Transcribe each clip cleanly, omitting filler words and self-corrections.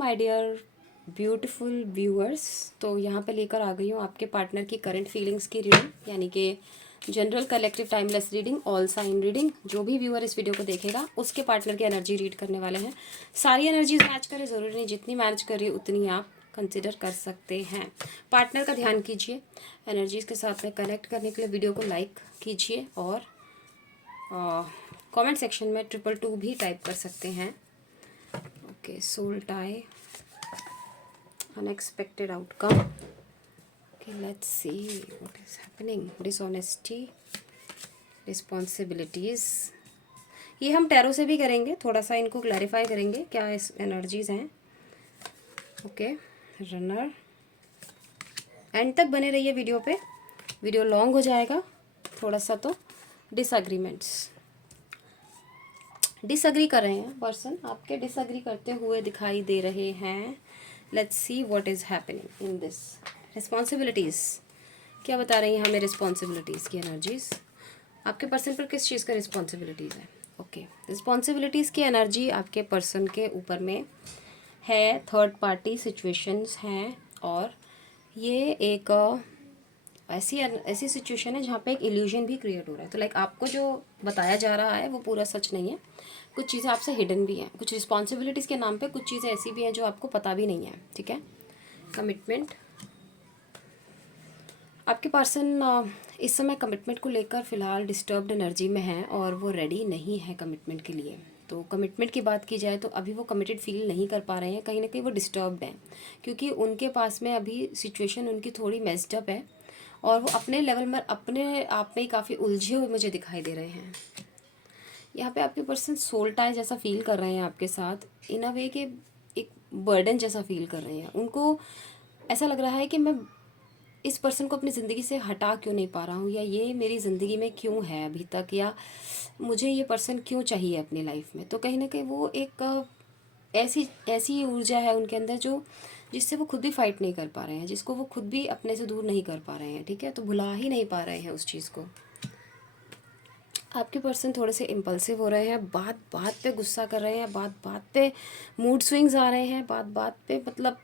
My dear beautiful viewers. तो यहाँ पे लेकर आ गई हूँ आपके पार्टनर की करंट फीलिंग्स की रीडिंग, यानी कि general collective timeless reading, all sign reading. जो भी व्यूअर इस वीडियो को देखेगा उसके पार्टनर की एनर्जी रीड करने वाले हैं। सारी एनर्जीज मैच करे ज़रूरी नहीं, जितनी मैच कर रही है उतनी आप कंसिडर कर सकते हैं। पार्टनर का ध्यान कीजिए, एनर्जीज के साथ में कनेक्ट करने के लिए वीडियो को लाइक कीजिए और कमेंट सेक्शन में 222 भी टाइप कर सकते हैं। Okay, soul tie, unexpected outcome. Okay, let's see what is happening. Dishonesty, responsibilities. ये हम टैरो से भी करेंगे, थोड़ा सा इनको क्लैरिफाई करेंगे क्या इस एनर्जीज हैं। Okay, runner. एंड तक बने रहिए वीडियो पे, वीडियो लॉन्ग हो जाएगा थोड़ा सा। तो डिसएग्रीमेंट्स, डिसएग्री कर रहे हैं पर्सन, आपके डिसएग्री करते हुए दिखाई दे रहे हैं। Let's see what is happening in this. Responsibilities क्या बता रही हैं हमें? रिस्पॉन्सिबिलिटीज़ की एनर्जीज आपके पर्सन पर किस चीज़ का रिस्पॉन्सिबिलिटीज़ है? ओके, रिस्पॉन्सिबिलिटीज़ की एनर्जी आपके पर्सन के ऊपर में है। थर्ड पार्टी सिचुएशंस हैं और ये एक ऐसी सिचुएशन है जहाँ पे एक इल्यूजन भी क्रिएट हो रहा है। तो लाइक आपको जो बताया जा रहा है वो पूरा सच नहीं है, कुछ चीज़ें आपसे हिडन भी हैं। कुछ रिस्पॉन्सिबिलिटीज़ के नाम पे कुछ चीज़ें ऐसी भी हैं जो आपको पता भी नहीं है। ठीक है, कमिटमेंट। आपके पर्सन इस समय कमिटमेंट को लेकर फ़िलहाल डिस्टर्ब्ड एनर्जी में है और वो रेडी नहीं है कमिटमेंट के लिए। तो कमिटमेंट की बात की जाए तो अभी वो कमिटेड फील नहीं कर पा रहे हैं, कहीं ना कहीं वो डिस्टर्ब्ड हैं क्योंकि उनके पास में अभी सिचुएशन उनकी थोड़ी मेस्ड अप है और वो अपने लेवल में अपने आप में ही काफ़ी उलझे हुए मुझे दिखाई दे रहे हैं। यहाँ पे आपके पर्सन सोल टाई जैसा फील कर रहे हैं आपके साथ, इन अ वे कि एक बर्डन जैसा फील कर रहे हैं। उनको ऐसा लग रहा है कि मैं इस पर्सन को अपनी ज़िंदगी से हटा क्यों नहीं पा रहा हूँ, या ये मेरी ज़िंदगी में क्यों है अभी तक, या मुझे ये पर्सन क्यों चाहिए अपनी लाइफ में। तो कहीं ना कहीं वो एक ऐसी ऐसी ऊर्जा है उनके अंदर जो जिससे वो खुद भी फाइट नहीं कर पा रहे हैं, जिसको वो खुद भी अपने से दूर नहीं कर पा रहे हैं। ठीक है, तो भुला ही नहीं पा रहे हैं उस चीज़ को। आपके पर्सन थोड़े से इम्पल्सिव हो रहे हैं, बात बात पे गुस्सा कर रहे हैं, बात बात पे मूड स्विंग्स आ रहे हैं, बात बात पे मतलब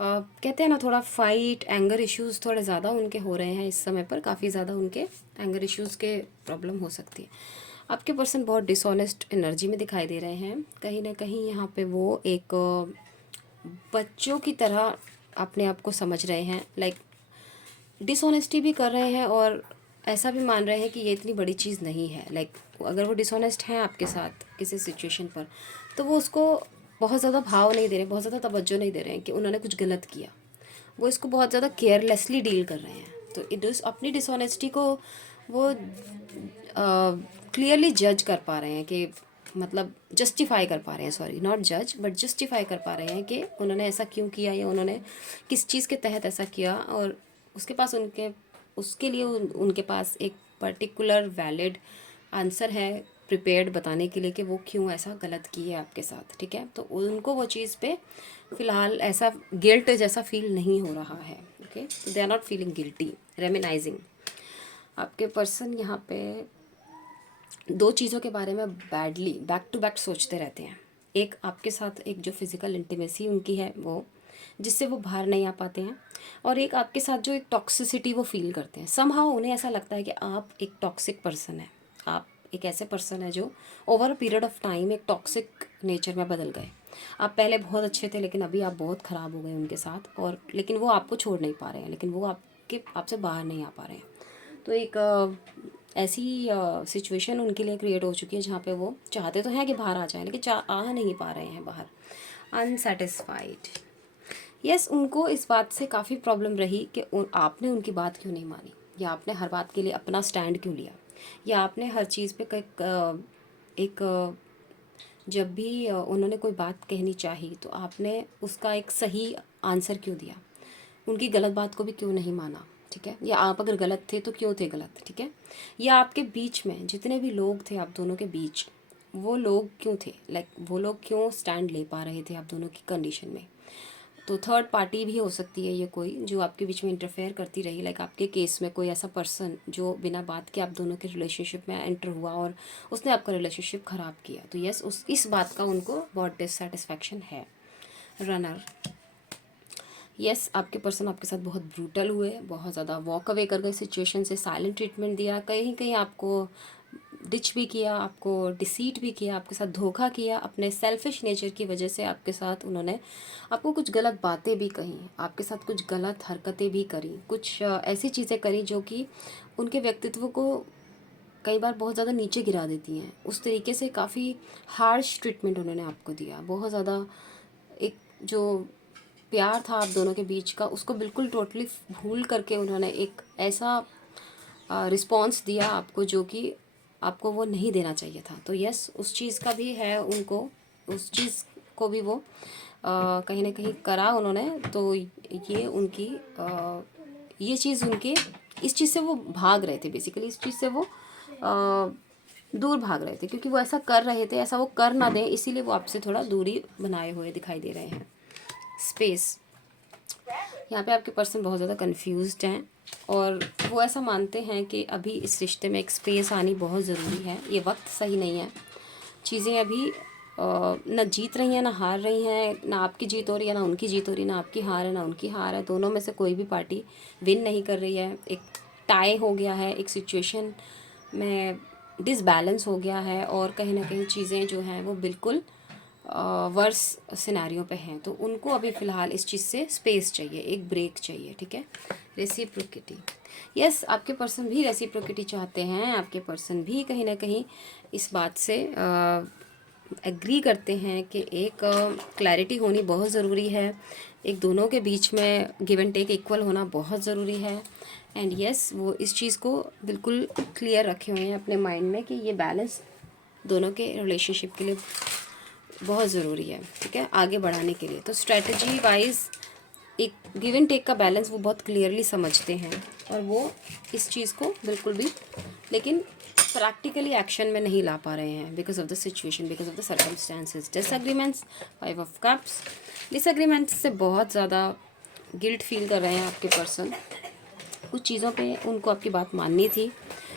कहते हैं ना, थोड़ा फाइट, एंगर इश्यूज़ थोड़े ज़्यादा उनके हो रहे हैं इस समय पर। काफ़ी ज़्यादा उनके एंगर इश्यूज़ के प्रॉब्लम हो सकती है। आपके पर्सन बहुत डिसऑनेस्ट एनर्जी में दिखाई दे रहे हैं। कहीं ना कहीं यहाँ पे वो एक बच्चों की तरह अपने आप को समझ रहे हैं। लाइक डिसऑनेस्टी भी कर रहे हैं और ऐसा भी मान रहे हैं कि ये इतनी बड़ी चीज़ नहीं है। लाइक अगर वो डिसऑनेस्ट हैं आपके साथ किसी सिचुएशन पर, तो वो उसको बहुत ज़्यादा भाव नहीं दे रहे, बहुत ज़्यादा तवज्जो नहीं दे रहे हैं कि उन्होंने कुछ गलत किया। वो इसको बहुत ज़्यादा केयरलेसली डील कर रहे हैं। तो अपनी डिसऑनेस्टी को वो क्लियरली जज कर पा रहे हैं कि मतलब जस्टिफाई कर पा रहे हैं, सॉरी नॉट जज बट जस्टिफाई कर पा रहे हैं कि उन्होंने ऐसा क्यों किया या उन्होंने किस चीज़ के तहत ऐसा किया। और उसके पास उसके लिए उनके पास एक पर्टिकुलर वैलिड आंसर है प्रिपेयर्ड बताने के लिए कि वो क्यों ऐसा गलत किए आपके साथ। ठीक है, तो उनको वो चीज़ पे फ़िलहाल ऐसा गिल्ट जैसा फील नहीं हो रहा है। Okay, they are not feeling guilty, reminiscing. आपके पर्सन यहाँ पे दो चीज़ों के बारे में बैडली बैक टू बैक सोचते रहते हैं। एक आपके साथ एक जो फिज़िकल इंटीमेसी उनकी है वो, जिससे वो बाहर नहीं आ पाते हैं, और एक आपके साथ जो एक टॉक्सिसिटी वो फील करते हैं। समहाउ उन्हें ऐसा लगता है कि आप एक टॉक्सिक पर्सन है, आप एक ऐसे पर्सन है जो over a period of time एक टॉक्सिक नेचर में बदल गए। आप पहले बहुत अच्छे थे लेकिन अभी आप बहुत ख़राब हो गए उनके साथ, और लेकिन वो आपको छोड़ नहीं पा रहे हैं, लेकिन वो आपसे बाहर नहीं आ पा रहे हैं। तो एक ऐसी सिचुएशन उनके लिए क्रिएट हो चुकी है जहाँ पे वो चाहते तो हैं कि बाहर आ जाएं, लेकिन आ नहीं पा रहे हैं बाहर। अनसेटिस्फाइड। यस, उनको इस बात से काफ़ी प्रॉब्लम रही कि आपने उनकी बात क्यों नहीं मानी, या आपने हर बात के लिए अपना स्टैंड क्यों लिया, या आपने हर चीज़ पे एक जब भी उन्होंने कोई बात कहनी चाहिए तो आपने उसका एक सही आंसर क्यों दिया, उनकी गलत बात को भी क्यों नहीं माना। ठीक है, या आप अगर गलत थे तो क्यों थे गलत। ठीक है, या आपके बीच में जितने भी लोग थे आप दोनों के बीच, वो लोग क्यों थे, लाइक वो लोग क्यों स्टैंड ले पा रहे थे आप दोनों की कंडीशन में। तो थर्ड पार्टी भी हो सकती है ये कोई, जो आपके बीच में इंटरफेयर करती रही। लाइक आपके केस में कोई ऐसा पर्सन जो बिना बात के आप दोनों के रिलेशनशिप में एंटर हुआ और उसने आपका रिलेशनशिप ख़राब किया। तो यस, इस बात का उनको बहुत डिससेटिस्फैक्शन है। रनर। यस, आपके पर्सन आपके साथ बहुत ब्रूटल हुए, बहुत ज़्यादा वॉक अवे कर गए सिचुएशन से, साइलेंट ट्रीटमेंट दिया, कहीं कहीं आपको डिच भी किया, आपको डिसीट भी किया, आपके साथ धोखा किया। अपने सेल्फिश नेचर की वजह से आपके साथ उन्होंने आपको कुछ गलत बातें भी कही, आपके साथ कुछ गलत हरकतें भी करी, कुछ ऐसी चीज़ें करी जो कि उनके व्यक्तित्व को कई बार बहुत ज़्यादा नीचे गिरा देती हैं। उस तरीके से काफ़ी हार्श ट्रीटमेंट उन्होंने आपको दिया, बहुत ज़्यादा। एक जो प्यार था आप दोनों के बीच का, उसको बिल्कुल टोटली भूल करके उन्होंने एक ऐसा रिस्पॉन्स दिया आपको जो कि आपको वो नहीं देना चाहिए था। तो यस, उस चीज़ का भी है उनको, उस चीज़ को भी वो कहीं ना कहीं करा उन्होंने। तो ये उनकी ये चीज़ उनके, इस चीज़ से वो भाग रहे थे बेसिकली, इस चीज़ से वो दूर भाग रहे थे, क्योंकि वो ऐसा कर रहे थे, ऐसा वो कर ना दें, इसीलिए वो आपसे थोड़ा दूरी बनाए हुए दिखाई दे रहे हैं। स्पेस, यहाँ पे आपके पर्सन बहुत ज़्यादा कंफ्यूज्ड हैं और वो ऐसा मानते हैं कि अभी इस रिश्ते में एक स्पेस आनी बहुत ज़रूरी है। ये वक्त सही नहीं है, चीज़ें अभी न जीत रही हैं ना हार रही हैं, ना आपकी जीत हो रही है ना उनकी जीत हो रही है, ना आपकी हार है ना उनकी हार है। दोनों में से कोई भी पार्टी विन नहीं कर रही है। एक टाई हो गया है, एक सिचुएशन में डिसबैलेंस हो गया है और कहीं ना कहीं चीज़ें जो हैं वो बिल्कुल वर्स सिनेरियो पे हैं। तो उनको अभी फ़िलहाल इस चीज़ से स्पेस चाहिए, एक ब्रेक चाहिए, ठीक है। रेसिप्रोकिटी, यस, आपके पर्सन भी रेसिप्रोकिटी चाहते हैं। आपके पर्सन भी कहीं ना कहीं इस बात से एग्री करते हैं कि एक क्लैरिटी होनी बहुत ज़रूरी है, एक दोनों के बीच में गिव एंड टेक इक्वल होना बहुत ज़रूरी है। एंड यस, वो इस चीज़ को बिल्कुल क्लियर रखे हुए हैं अपने माइंड में कि ये बैलेंस दोनों के रिलेशनशिप के लिए बहुत ज़रूरी है, ठीक है, आगे बढ़ाने के लिए। तो स्ट्रेटजी वाइज एक गिव एंड टेक का बैलेंस वो बहुत क्लियरली समझते हैं और वो इस चीज़ को बिल्कुल भी लेकिन प्रैक्टिकली एक्शन में नहीं ला पा रहे हैं because of the situation, because of the circumstances. Disagreements, 5 of cups, disagreements से बहुत ज़्यादा गिल्ट फील कर रहे हैं आपके पर्सन। कुछ चीज़ों पे उनको आपकी बात माननी थी,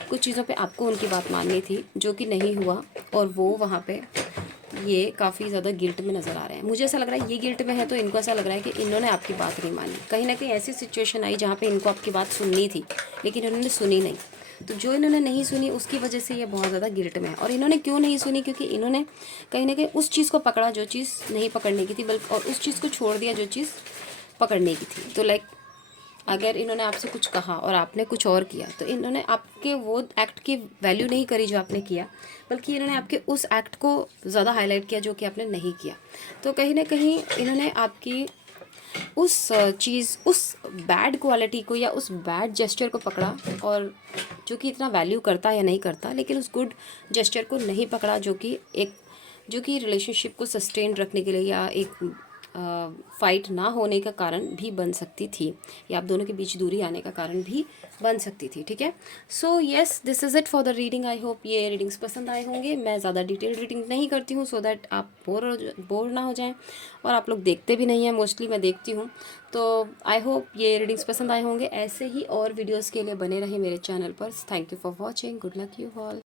कुछ चीज़ों पे आपको उनकी बात माननी थी, जो कि नहीं हुआ और वो वहाँ पे ये काफ़ी ज़्यादा गिल्ट में नज़र आ रहे हैं। मुझे ऐसा लग रहा है ये गिल्ट में है तो इनको ऐसा लग रहा है कि इन्होंने आपकी बात नहीं मानी। कहीं ना कहीं ऐसी सिचुएशन आई जहाँ पे इनको आपकी बात सुननी थी लेकिन इन्होंने सुनी नहीं। तो जो इन्होंने नहीं सुनी उसकी वजह से ये बहुत ज़्यादा गिल्ट में है। और इन्होंने क्यों नहीं सुनी? क्योंकि इन्होंने कहीं ना कहीं उस चीज़ को पकड़ा जो चीज़ नहीं पकड़ने की थी, बल्कि और उस चीज़ को छोड़ दिया जो चीज़ पकड़ने की थी। तो लाइक अगर इन्होंने आपसे कुछ कहा और आपने कुछ और किया तो इन्होंने आपके वो एक्ट की वैल्यू नहीं करी जो आपने किया, बल्कि इन्होंने आपके उस एक्ट को ज़्यादा हाईलाइट किया जो कि आपने नहीं किया। तो कहीं ना कहीं इन्होंने आपकी उस चीज़, उस बैड क्वालिटी को या उस बैड जेस्चर को पकड़ा और जो कि इतना वैल्यू करता या नहीं करता, लेकिन उस गुड जेस्चर को नहीं पकड़ा जो कि रिलेशनशिप को सस्टेन रखने के लिए या एक फाइट ना होने का कारण भी बन सकती थी, या आप दोनों के बीच दूरी आने का कारण भी बन सकती थी, ठीक है। So yes, this is it for the reading. I hope ये रीडिंग्स पसंद आए होंगे। मैं ज़्यादा डिटेल रीडिंग नहीं करती हूँ सो दैट आप बोर ना हो जाएं, और आप लोग देखते भी नहीं हैं, मोस्टली मैं देखती हूँ। तो आई होप ये रीडिंग्स पसंद आए होंगे। ऐसे ही और वीडियोज़ के लिए बने रहें मेरे चैनल पर। Thank you for watching. Good luck you all.